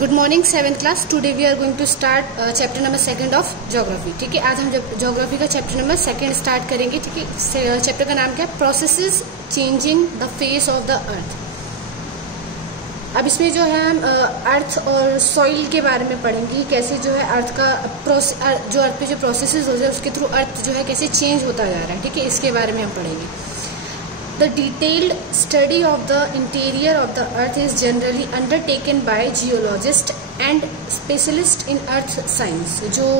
Good morning 7th class. Today we are going to start chapter number 2 of geography. ठीक है, आज हम geography का चैप्टर नंबर 2 स्टार्ट करेंगे। ठीक है, चैप्टर का नाम क्या है? Processes changing the face of the अर्थ। अब इसमें जो है हम अर्थ और सॉइल के बारे में पढ़ेंगे, कैसे जो है अर्थ का जो अर्थ पे जो प्रोसेसेस होते हैं उसके थ्रू अर्थ जो है कैसे चेंज होता जा रहा है। ठीक है, इसके बारे में हम पढ़ेंगे। The detailed study of the interior of the earth is generally undertaken by geologists and specialists in earth science। जो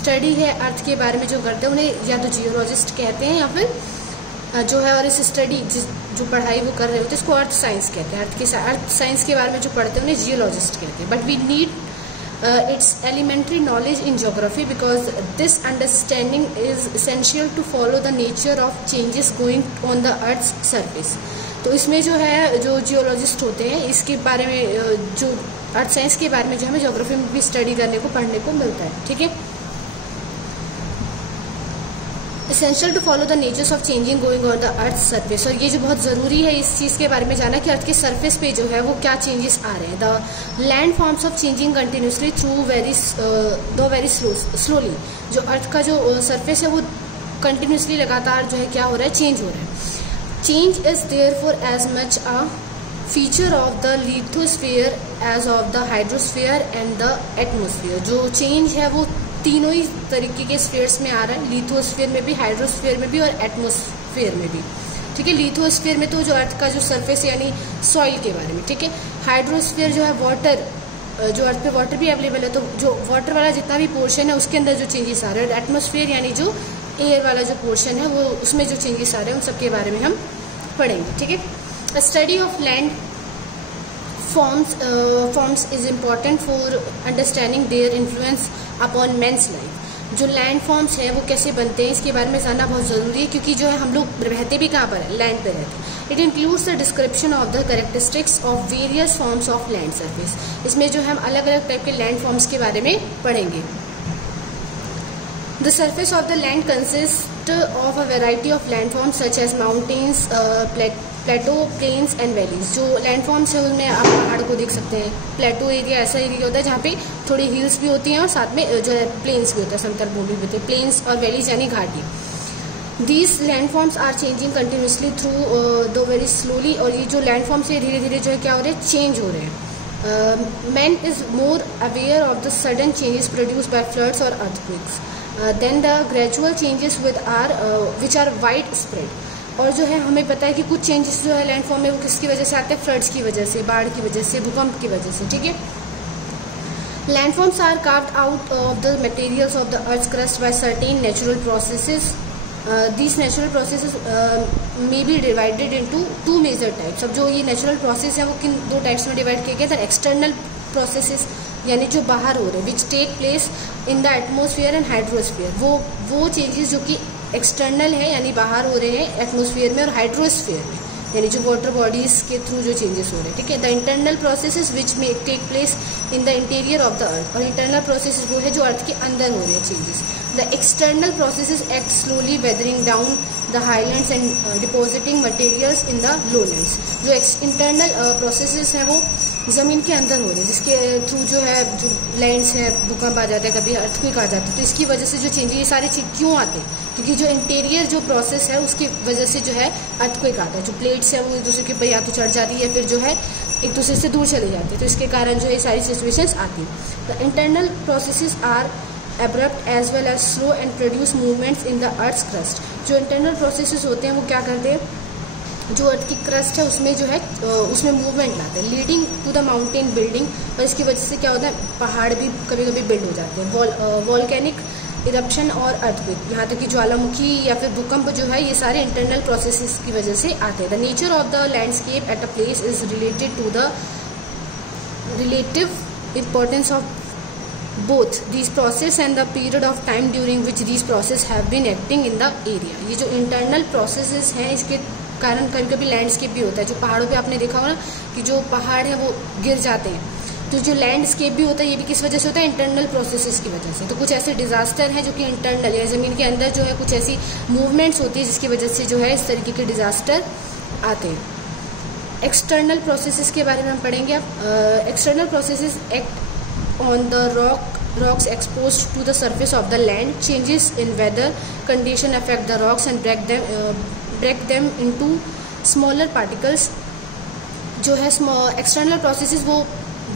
स्टडी है अर्थ के बारे में जो करते हैं उन्हें या तो जियोलॉजिस्ट कहते हैं या फिर जो है, और इस स्टडी जो पढ़ाई वो कर रहे होते हैं इसको अर्थ साइंस कहते हैं। अर्थ साइंस के बारे में जो पढ़ते हैं उन्हें जियोलॉजिस्ट कहते हैं। But we need its elementary knowledge in geography because this understanding is essential to follow the nature of changes going on the earth's surface। तो इसमें जो है जो जियोलॉजिस्ट होते हैं इसके बारे में जो अर्थ साइंस के बारे में जो हमें ज्योग्राफी में भी स्टडी करने को पढ़ने को मिलता है। ठीक है, essential to follow the natures of changing going on the earth surface. और ये जो बहुत ज़रूरी है इस चीज़ के बारे में जाना कि अर्थ के सरफेस पे जो है वो क्या चेंजेस आ रहे हैं। The land forms of changing continuously through very slowly. जो अर्थ का जो सरफेस है वो कंटिन्यूसली लगातार जो है क्या हो रहा है, चेंज हो रहा है। Change is there for as much a feature of the lithosphere as of the hydrosphere and the atmosphere. जो चेंज है वो तीनों ही तरीके के स्फीयर्स में आ रहा है, लिथोस्फीयर में भी, हाइड्रोस्फीयर में भी और एटमोस्फीयर में भी। ठीक है, लिथोस्फीयर में तो जो अर्थ का जो सरफेस यानी सॉइल के बारे में। ठीक है, हाइड्रोस्फीयर जो है वाटर, जो अर्थ पे वाटर भी अवेलेबल है तो जो वाटर वाला जितना भी पोर्शन है उसके अंदर जो चेंजेस आ रहे हैं। एटमोस्फीयर यानी जो एयर वाला जो पोर्शन है वो उसमें जो चेंजेस आ रहे हैं उन सबके बारे में हम पढ़ेंगे। ठीक है, study of land forms is important for understanding their influence upon men's life। जो लैंड फॉर्म्स हैं वो कैसे बनते हैं इसके बारे में जानना बहुत ज़रूरी है, क्योंकि जो है हम लोग रहते भी कहाँ पर है, लैंड पर रहते हैं। It includes the description of the characteristics of various forms of land surface. इसमें जो है हम अलग अलग टाइप के लैंड फॉर्म्स के बारे में पढ़ेंगे। The surface of the land consist of a variety of land forms such as mountains, plateau, plains and valleys. जो लैंड फॉर्म्स है उनमें आप पहाड़ को देख सकते हैं। प्लेटो एरिया ऐसा एरिया होता है जहाँ पे थोड़ी हिल्स भी होती हैं और साथ में जो है प्लेन्स भी होता है, समतल भूमि भी होती है। प्लेन्स और वैलीज यानी घाटी। These land forms are changing continuously through though very slowly. और ये जो लैंड फॉर्म्स है धीरे धीरे जो है क्या हो रहे हैं, चेंज हो रहे हैं। Man is more aware of the sudden changes produce by floods और earthquakes then the gradual changes which are wide spread. और जो है हमें पता है कि कुछ चेंजेस जो है लैंड फॉर्म में वो किसकी वजह से आते हैं, फ्लड्स की वजह से, बाढ़ की वजह से, भूकंप की वजह से। ठीक है, land forms are carved out of the materials of the earth crust by certain natural processes. These natural processes may be divided into two major types. अब जो ये नेचुरल प्रोसेस है वो किन दो टाइप्स में डिवाइड किए गए थे? एक्सटर्नल प्रोसेसेस यानी जो बाहर हो रहे हैं, which take place in the atmosphere and hydrosphere. वो चेंजेस जो कि एक्सटर्नल है यानी बाहर हो रहे हैं एटमोसफियर में और हाइड्रोस्फीयर में यानी जो वाटर बॉडीज के थ्रू जो चेंजेस हो रहे हैं। ठीक है, द इंटरनल प्रोसेसेस विच में take place in the interior of the earth. और इंटरनल प्रोसेसेस वो है जो अर्थ के अंदर हो रहे हैं changes. The external processes act slowly weathering down the highlands and depositing materials in the lowlands. जो इंटरनल प्रोसेसेस हैं वो ज़मीन के अंदर हो रहे हैं, जिसके थ्रू जो है जो लैंड्स हैं, भूकंप आ जाता है, कभी अर्थक्वेक आ जाता है। तो इसकी वजह से जो चेंजेस ये सारी चीज़ क्यों आते हैं? क्योंकि जो इंटीरियर जो प्रोसेस है उसकी वजह से जो है अर्थक्वेक आता है। जो प्लेट्स है वो एक दूसरे के ऊपर या तो चढ़ जाती है या फिर जो है एक दूसरे से दूर चली जाती है, तो इसके कारण जो है सारी सिचुएशंस आती हैं। The internal processes are abrupt as well as slow and produce movements in the earth's crust. जो इंटरनल प्रोसेसेस होते हैं वो क्या करते हैं, जो अर्थ की क्रस्ट है उसमें जो है उसमें मूवमेंट लाते हैं, leading to the mountain building. और इसकी वजह से क्या होता है, पहाड़ भी कभी कभी बिल्ड हो जाते हैं। वॉल्केनिक इरप्शन और अर्थक्वेक, यहाँ तक कि ज्वालामुखी या फिर भूकंप जो है ये सारे इंटरनल प्रोसेसेस की वजह से आते हैं। The nature of the landscape at a place is related to the relative importance of both these process and the period of time during which these process have been acting in the area। ये जो internal processes हैं इसके कारण कभी कभी landscape भी होता है। जो पहाड़ों पे आपने देखा होगा ना कि जो पहाड़ है वो गिर जाते हैं, तो जो लैंडस्केप भी होता है ये भी किस वजह से होता है, इंटरनल प्रोसेसेस की वजह से। तो कुछ ऐसे डिजास्टर हैं जो कि इंटरनल या ज़मीन के अंदर जो है कुछ ऐसी मूवमेंट्स होती है जिसकी वजह से जो है इस तरीके के डिजास्टर आते हैं। एक्सटर्नल प्रोसेसेस के बारे में हम पढ़ेंगे अब। External processes act on the rocks exposed to the surface of the land. Changes in weather condition affect the rocks and break them into smaller particles. जो है एक्सटर्नल प्रोसेसेस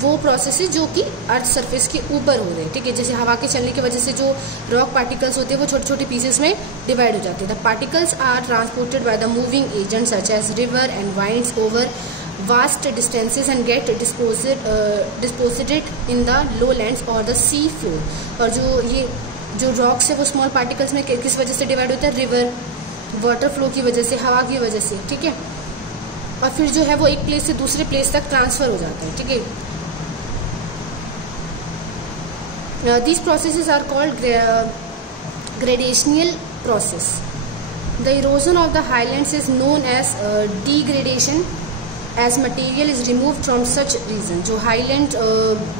वो प्रोसेसेस जो कि अर्थ सरफेस के ऊपर हो रहे हैं, ठीक है। जैसे हवा के चलने की वजह से जो रॉक पार्टिकल्स होते हैं वो छोटे छोटे पीसेस में डिवाइड हो जाते हैं। The particles are transported by the moving agent such as river and winds over vast distances and get deposited in the lowlands or the sea floor. और जो रॉक्स है वो स्मॉल पार्टिकल्स में किस वजह से डिवाइड होता है? रिवर, वाटर फ्लो की वजह से, हवा की वजह से, ठीक है। और फिर जो है वो एक प्लेस से दूसरे प्लेस तक ट्रांसफर हो जाता है, ठीक है। These processes are called gradational process. The erosion of the highlands is known as degradation as material is remove from such region. जो हाईलैंड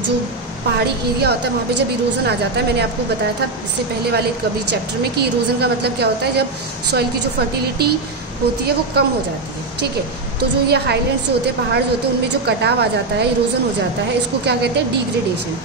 जो पहाड़ी एरिया होता है वहाँ पे जब इरोजन आ जाता है, मैंने आपको बताया था इससे पहले वाले कभी चैप्टर में कि इरोजन का मतलब क्या होता है, जब सॉइल की जो फर्टिलिटी होती है वो कम हो जाती है, ठीक है। तो जो ये हाईलैंड्स होते हैं, पहाड़ जो होते हैं, उनमें जो कटाव आ जाता है, इरोजन हो जाता है, इसको क्या कहते हैं? Degradation.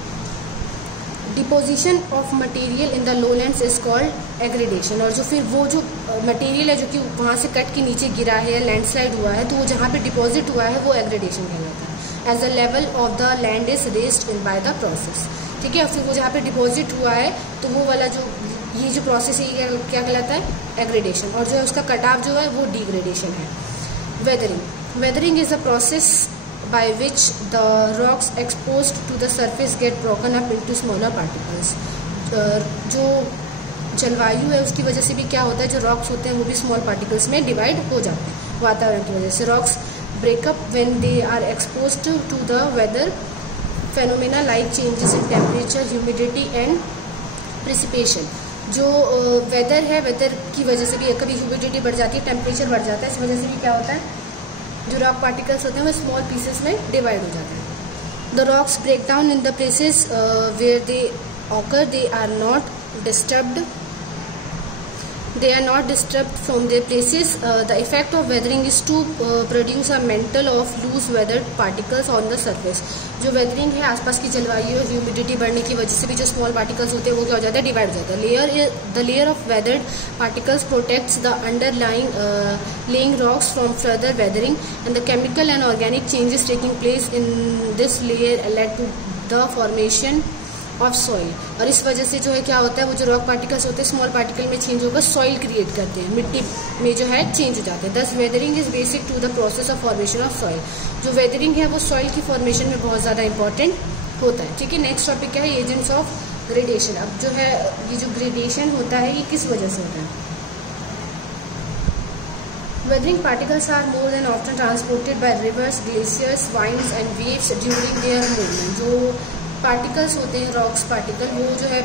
Deposition of material in the lowlands is called aggradation. और जो फिर वो जो मटेरियल है जो कि वहाँ से कट के नीचे गिरा है, लैंडस्लाइड हुआ है, तो वो जहाँ पे डिपॉजिट हुआ है वो एग्रेडेशन कहलाता है। As the level of the land is raised in by the process, ठीक है। फिर वो जहाँ पे डिपॉजिट हुआ है तो वो वाला जो ये जो प्रोसेस है ये क्या कहलाता है? एग्रेडेशन। और जो है उसका कटाव जो है वो डिग्रेडेशन है। Weathering is a process by which the rocks exposed to the surface get broken up into smaller particles. जो जलवायु है उसकी वजह से भी क्या होता है, जो रॉक्स होते हैं वो भी स्मॉल पार्टिकल्स में डिवाइड हो जाते हैं वातावरण की वजह से। Rocks break up when they are exposed to the weather phenomena like changes in temperature, humidity and precipitation. जो वेदर है, वेदर की वजह से भी कभी ह्यूमिडिटी बढ़ जाती है, टेम्परेचर बढ़ जाता है, इस वजह से भी क्या होता है, जो रॉक पार्टिकल्स होते हैं वो स्मॉल पीसेस में डिवाइड हो जाते हैं। The rocks break down in the places where they occur, they are not disturbed from their places. The effect of weathering is to produce a mantle of loose weathered particles on the surface. जो weathering है, आसपास की जलवायु, humidity बढ़ने की वजह से भी जो स्मॉल पार्टिकल्स होते हैं वो क्या हो जाता है? डिवाइड हो जाता है। The layer of weathered particles protects the underlying laying rocks from further weathering, and the chemical and organic changes taking place in this layer led to the formation of soil. और इस वजह से जो है क्या होता है, वो जो रॉक पार्टिकल्स होते हैं स्मॉल पार्टिकल में चेंज होकर सॉइल क्रिएट करते हैं, मिट्टी में जो है चेंज हो जाते हैं। Thus weathering is basic to the process of formation of soil. जो वेदरिंग है वो सॉइल की फॉर्मेशन में बहुत ज़्यादा इंपॉर्टेंट होता है, ठीक है। नेक्स्ट टॉपिक क्या है? Agents of gradation. अब जो है ये जो ग्रेडेशन होता है ये किस वजह से होता है? Weathering particles are more than often transported by rivers, glaciers, winds and waves during their movement. जो पार्टिकल्स होते हैं, रॉक्स पार्टिकल, वो जो है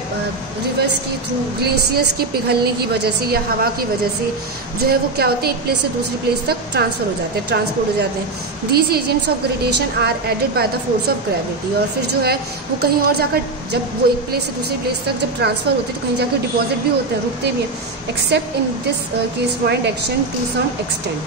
रिवर्स के थ्रू, ग्लेशियर्स के पिघलने की वजह से या हवा की वजह से जो है वो क्या होते हैं, एक प्लेस से दूसरी प्लेस तक ट्रांसफर हो जाते हैं, ट्रांसपोर्ट हो जाते हैं। These agents of gradation are aided by the force of gravity. और फिर जो है वो कहीं और जाकर, जब वो एक प्लेस से दूसरी प्लेस तक जब ट्रांसफर होते हैं तो कहीं जाकर डिपॉजिट भी होते हैं, रुकते भी हैं, except in this case wind action to some extent.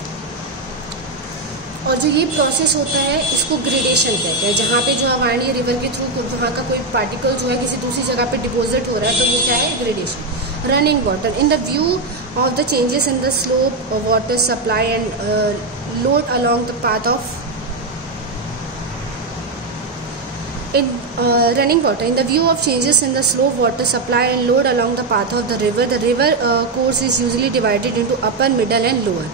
और जो ये प्रोसेस होता है इसको ग्रेडेशन कहते हैं, जहाँ पे जो वाणी रिवर के थ्रू वहाँ का कोई पार्टिकल जो है किसी दूसरी जगह पे डिपॉजिट हो रहा है तो वो क्या है? Gradation. Running water in the view of the changes in the slope of water supply and load along the path of running water. In the view of changes in the slope, water supply and load along the path of the river course is usually divided into upper, middle and lower.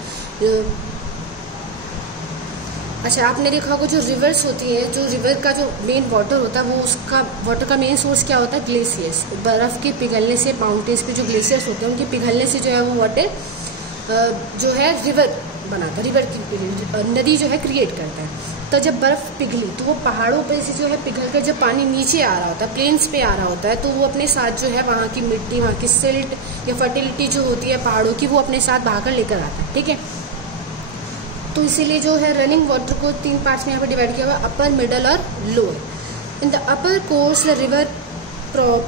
अच्छा, आपने देखा होगा जो reverse होती है, जो river का जो मेन वाटर होता है वो उसका वाटर का मेन सोर्स क्या होता है? ग्लेशियर्स। बर्फ़ के पिघलने से, माउंटेन्स पे जो ग्लेशियर्स होते हैं उनके पिघलने से जो है वो वाटर जो है रिवर बनाता है, रिवर की नदी जो है क्रिएट करता है। तो जब बर्फ़ पिघली तो वो पहाड़ों पे से जो है पिघल कर जब पानी नीचे आ रहा होता है, प्लेन्स पे आ रहा होता है, तो वो अपने साथ जो है वहाँ की मिट्टी, वहाँ की सिल्ट या फर्टिलिटी जो होती है पहाड़ों की, वो अपने साथ बहाकर लेकर आता है, ठीक है। तो इसीलिए जो है रनिंग वाटर को 3 पार्ट्स में यहाँ पर डिवाइड किया हुआ, अपर, मिडल और lower. In the upper course the river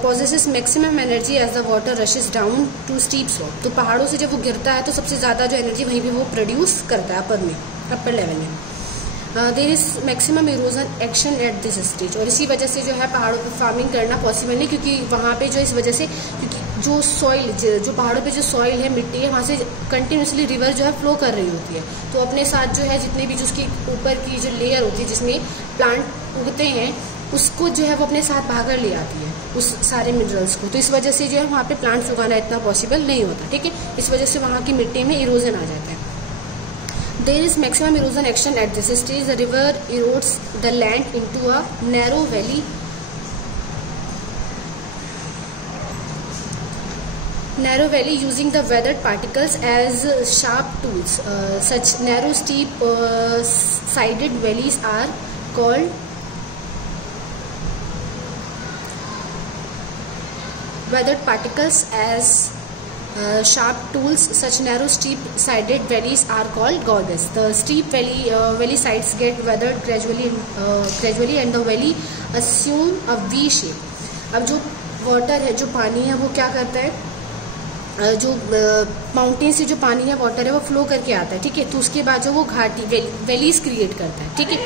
possesses maximum energy as the water rushes down to steep slope. तो पहाड़ों से जब वो गिरता है तो सबसे ज़्यादा जो एनर्जी वहीं पे वो प्रोड्यूस करता है अपर में, अपर लेवल में। There is maximum erosion action at this stage, और इसी वजह से जो है पहाड़ों पे फार्मिंग करना पॉसिबल नहीं, क्योंकि वहाँ पे जो इस वजह से, क्योंकि जो सॉइल, जो पहाड़ों पे जो सॉइल है, मिट्टी है, वहाँ से कंटिन्यूसली रिवर जो है फ्लो कर रही होती है, तो अपने साथ जो है जितने भी जो उसकी ऊपर की जो लेयर होती है जिसमें प्लांट उगते हैं, उसको जो है वो अपने साथ भागर ले आती है, उस सारे मिनरल्स को। तो इस वजह से जो है वहाँ पे प्लांट्स उगाना इतना पॉसिबल नहीं होता, ठीक है। इस वजह से वहाँ की मिट्टी में इरोजन आ जाता है। There is maximum erosion action at this stage, the river erodes the land into a narrow valley, using the weathered particles as sharp tools. Such narrow, steep, sided valleys are called weathered particles as sharp tools. Such narrow, steep-sided valleys are called gorges. The steep valley sides get weathered gradually, and the valley assume a V shape. अब जो water है, जो पानी है, वो क्या करता है, जो माउंटेन से जो पानी है, वाटर है, वो फ्लो करके आता है, ठीक है। तो उसके बाद जो वो घाटी वैलीज क्रिएट करता है, ठीक है।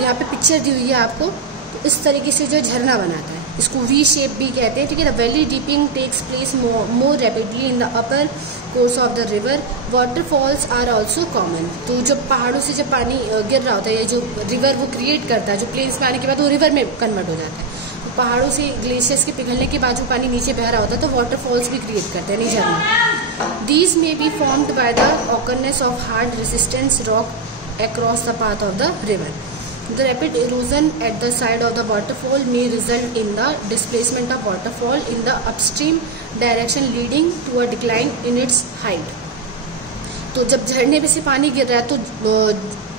यहाँ पे पिक्चर दी हुई है आपको, तो इस तरीके से जो झरना बनाता है, इसको वी शेप भी कहते हैं, ठीक है। The valley deepening takes place more rapidly in the upper course of the river, waterfalls are also common. तो जब पहाड़ों से जब पानी गिर रहा होता है, या जो रिवर वो क्रिएट करता है, जो प्लेन्स में आने के बाद वो रिवर में कन्वर्ट हो जाता है, पहाड़ों से ग्लेशियर्स के पिघलने के बाद जो पानी नीचे बह रहा होता है, तो वाटरफॉल्स भी क्रिएट करते हैं, नहीं झरना। These may be formed by the occurrence of hard resistance rock across the path of the river. The rapid erosion at the side of the waterfall may result in the displacement of waterfall in the upstream direction, leading to a decline in its height. तो जब झरने में से पानी गिर रहा है, तो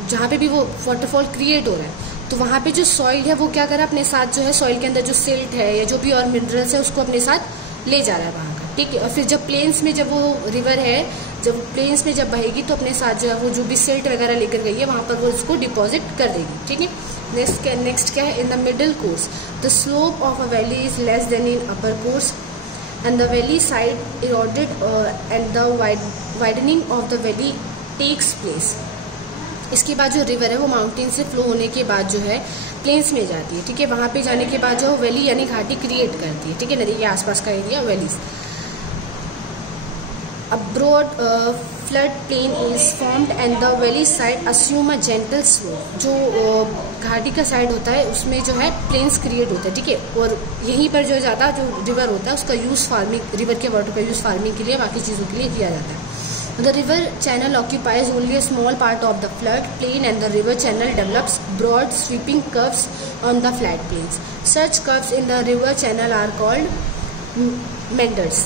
जहाँ पे भी वो वाटरफॉल क्रिएट हो रहा है, तो वहाँ पे जो सॉइल है वो क्या कर रहा है, अपने साथ जो है सॉइल के अंदर जो सिल्ट है या जो भी और मिनरल्स है उसको अपने साथ ले जा रहा है वहाँ का, ठीक है। और फिर जब प्लेन्स में जब वो रिवर है, जब प्लेन्स में जब बहेगी, तो अपने साथ जो है वो जो भी सिल्ट वगैरह लेकर गई है वहाँ पर वो उसको डिपॉजिट कर देगी, ठीक है। नेक्स्ट क्या है, in the middle course the slope of a valley is less than in upper course and the valley side eroded and the widening of the valley takes place. इसके बाद जो रिवर है वो माउंटेन से flow होने के बाद जो है प्लेन्स में जाती है, ठीक है। वहाँ पे जाने के बाद जो वैली यानी घाटी क्रिएट करती है, ठीक है, नदी के आसपास का area valleys. A broad flood plain is formed and the valley side assume a gentle slope. जो घाटी का साइड होता है उसमें जो है प्लेन्स क्रिएट होता है, ठीक है। और यहीं पर जो ज़्यादा जो रिवर होता है उसका यूज़ फार्मिंग, रिवर के वाटर का यूज़ फार्मिंग के लिए, बाकी चीज़ों के लिए किया जाता है। The river channel occupies only a small part of the flood plain and the river channel develops broad sweeping curves on the flat plains. Such curves in the river channel are called meanders.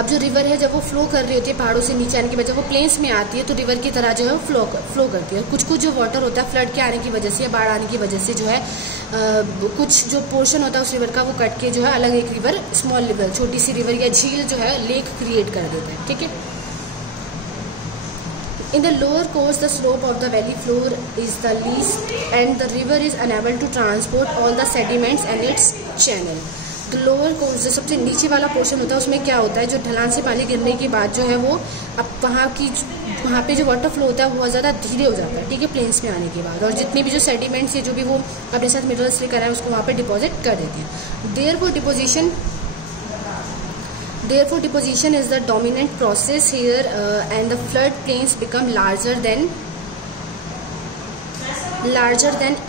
अब जो river है जब वो flow कर रही होती है पहाड़ों से नीचे आने के बाद, जब वो प्लेन्स में आती है तो रिवर की तरह जो है फ्लो करती है। कुछ जो वाटर होता है फ्लड के आने की वजह से या बाढ़ आने की वजह से जो है कुछ जो पोर्शन होता है उस रिवर का वो कट के जो है अलग एक रिवर, स्मॉल रिवर, छोटी सी रिवर या झील जो है लेक क्रिएट कर देता है, ठीक है। In the lower course, the slope of the valley floor is the least and the river is unable to transport all the sediments and its channel. The lower course, जो सबसे नीचे वाला portion होता है उसमें क्या होता है, जो ढलान से पानी गिरने के बाद जो है वो अब वहाँ पे जो वाटर फ्लो होता है वो बहुत ज़्यादा धीरे हो जाता है, ठीक है, प्लेन्स में आने के बाद। और जितने भी जो सेडिमेंट्स या जो भी वो अपने साथ मिनरल्स लेकर आए उसको वहाँ पे डिपॉजिट कर देते हैं। Therefore, deposition is the dominant process here, and the flood plains become larger than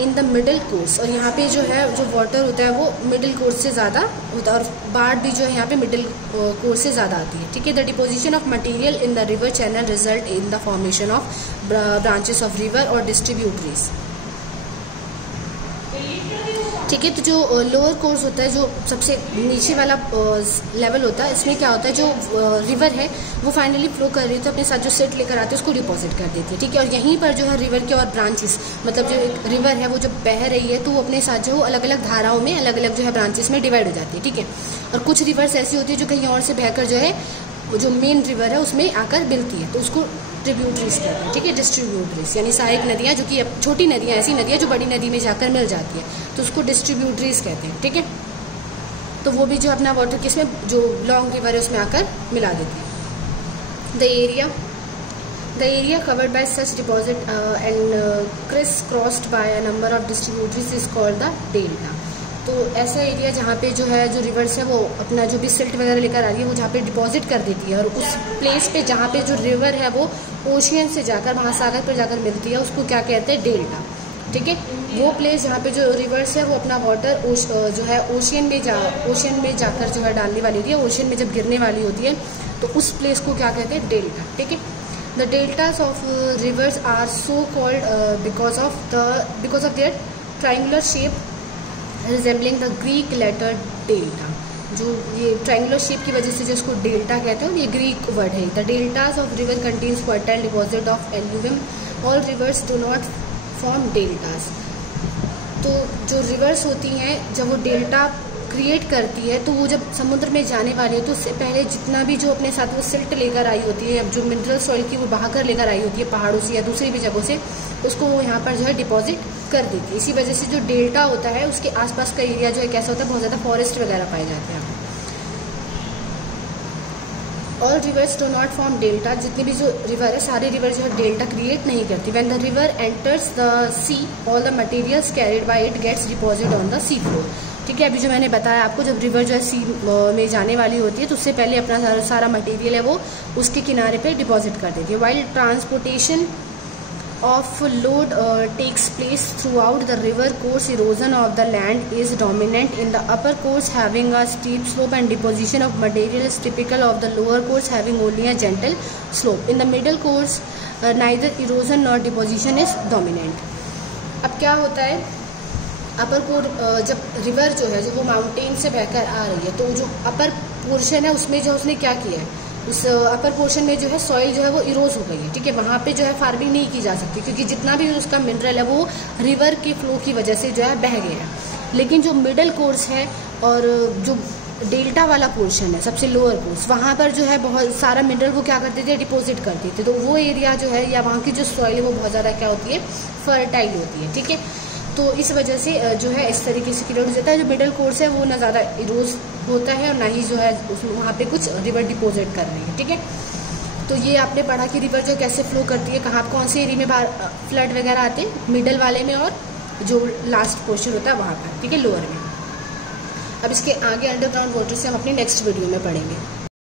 in the middle course. और यहाँ पे जो है जो वाटर होता है वो मिडिल कोर्स से ज़्यादा होता है, और बाढ़ भी जो है यहाँ पे मिडिल कोर्स से ज़्यादा आती है, ठीक है। The deposition of material in the river channel result in the formation of branches of river और डिस्ट्रीब्यूटरीज, ठीक है। तो जो लोअर कोर्स होता है, जो सबसे नीचे वाला लेवल होता है, इसमें क्या होता है, जो रिवर है वो फाइनली फ्लो कर रही है तो अपने साथ जो सिल्ट लेकर आते हैं उसको डिपॉजिट कर देती है, ठीक है। और यहीं पर जो है रिवर के और ब्रांचेस, मतलब जो एक रिवर है वो जब बह रही है तो वो अपने साथ जो अलग अलग धाराओं में अलग अलग जो है ब्रांचेस में डिवाइड हो जाती है, ठीक है। और कुछ रिवर्स ऐसी होती है जो कहीं और से बहकर जो है जो मेन रिवर है उसमें आकर मिलती है, तो उसको ट्रिब्यूटरीज कहते हैं, ठीक है। डिस्ट्रीब्यूटरीज यानी सहायक नदियाँ, जो कि छोटी नदियाँ, ऐसी नदियाँ जो बड़ी नदी में जाकर मिल जाती है, तो उसको डिस्ट्रीब्यूटरीज कहते हैं, ठीक है। तो वो भी जो अपना वाटर किसमें जो लॉन्ग रिवर है उसमें आकर मिला देती है। The the area covered by such deposit and criss crossed by a number of distributaries is called the delta. तो ऐसा एरिया जहाँ पे जो है जो रिवर्स है वो अपना जो भी सिल्ट वगैरह लेकर आ रही है वो जहाँ पे डिपॉजिट कर देती है, और उस प्लेस पे जहाँ पे जो रिवर है वो ओशियन से जाकर महासागर पर जाकर मिलती है, उसको क्या कहते हैं, डेल्टा। ठीक है, वो प्लेस जहाँ पे जो रिवर्स है वो अपना वाटर जो है ओशियन में जाकर जो है डालने वाली होती है, ओशियन में जब गिरने वाली होती है तो उस प्लेस को क्या कहते हैं, डेल्टा। ठीक है, the deltas of rivers are so called because of their triangular shape resembling the Greek letter delta. जो ये ट्राइंगुलर शेप की वजह से जो इसको डेल्टा कहते हैं, ये ग्रीक वर्ड है। The deltas of river contains fertile deposit of alluvium, all reverse do not form deltas. तो जो रिवर्स होती हैं जब वो डेल्टा क्रिएट करती है तो वो जब समुद्र में जाने वाली है तो उससे पहले जितना भी जो अपने साथ वो सिल्ट लेकर आई होती है, अब जो मिनरल सॉइल की वो बहाकर लेकर आई होती है पहाड़ों से या दूसरी भी जगहों से, उसको वो यहाँ पर जो है डिपॉजिट कर देती है। इसी वजह से जो डेल्टा होता है उसके आसपास का एरिया जो है कैसा होता है, बहुत ज़्यादा फॉरेस्ट वगैरह पाए जाते हैं। All reverse do not form delta, जितनी भी जो रिवर है सारे रिवर जो है डेल्टा क्रिएट नहीं करती। When the river enters the sea all the materials carried by it gets deposit on the sea floor. ठीक है, अभी जो मैंने बताया आपको, जब रिवर जो है सी में जाने वाली होती है तो उससे पहले अपना सारा मटेरियल है वो उसके किनारे पे डिपॉजिट कर देती है। While transportation of load takes place throughout the river course, erosion of the land is dominant in the upper course having a steep slope and deposition of material is typical of the lower course having only a gentle slope. In the middle course neither erosion nor deposition is dominant. अब क्या होता है, अपर course जब river जो है जो वो mountain से बहकर आ रही है तो जो अपर पोर्शन है उसमें जो उसने क्या किया है, उस अपर पोर्शन में जो है सॉइल जो है वो इरोज हो गई है। ठीक है, वहाँ पे जो है फार्मिंग नहीं की जा सकती क्योंकि जितना भी उसका मिनरल है वो रिवर के फ्लो की वजह से जो है बह गया है। लेकिन जो मिडल कोर्स है और जो डेल्टा वाला पोर्शन है सबसे लोअर कोर्स, वहाँ पर जो है बहुत सारा मिनरल वो क्या करते थे, डिपॉजिट करते थे। तो वो एरिया जो है या वहाँ की जो सॉइल है वो बहुत ज़्यादा क्या होती है, फर्टाइल होती है। ठीक है, तो इस वजह से जो है इस तरीके से क्लियर हो जाता है। जो मिडल कोर्स है वो ना ज़्यादा इरोज होता है और ना ही जो है उसमें वहाँ पे कुछ रिवर डिपॉजिट कर रही है। ठीक है, तो ये आपने पढ़ा कि रिवर जो कैसे फ्लो करती है, कहाँ कौन से एरिया में फ्लड वगैरह आते हैं, मिडल वाले में और जो लास्ट पोर्शन होता है वहाँ पर। ठीक है, लोअर में। अब इसके आगे अंडरग्राउंड वाटर से हम अपनी नेक्स्ट वीडियो में पढ़ेंगे।